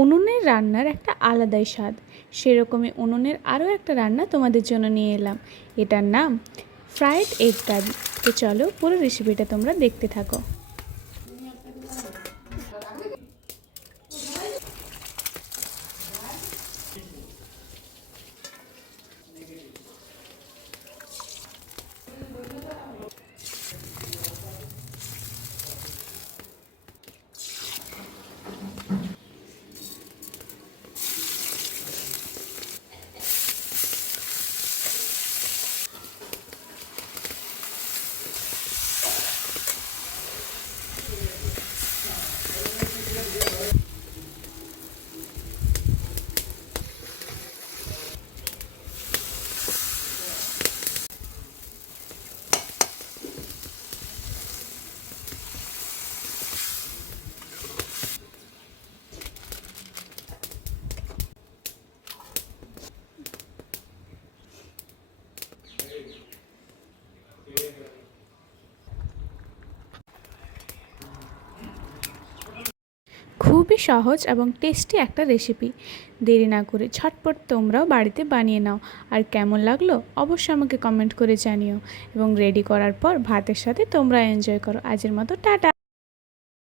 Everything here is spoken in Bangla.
উনুনের রান্নার একটা আলাদাই স্বাদ। সেরকমই উনুনের আরও একটা রান্না তোমাদের জন্য নিয়ে এলাম। এটার নাম ফ্রাইড এগ কারি। তো চলো পুরো রেসিপিটা তোমরা দেখতে থাকো। খুবই সহজ এবং টেস্টি একটা রেসিপি। দেরি না করে ঝটপট তোমরাও বাড়িতে বানিয়ে নাও। আর কেমন লাগলো অবশ্যই আমাকে কমেন্ট করে জানিও। এবং রেডি করার পর ভাতের সাথে তোমরা এনজয় করো। আজের মতো টাটা।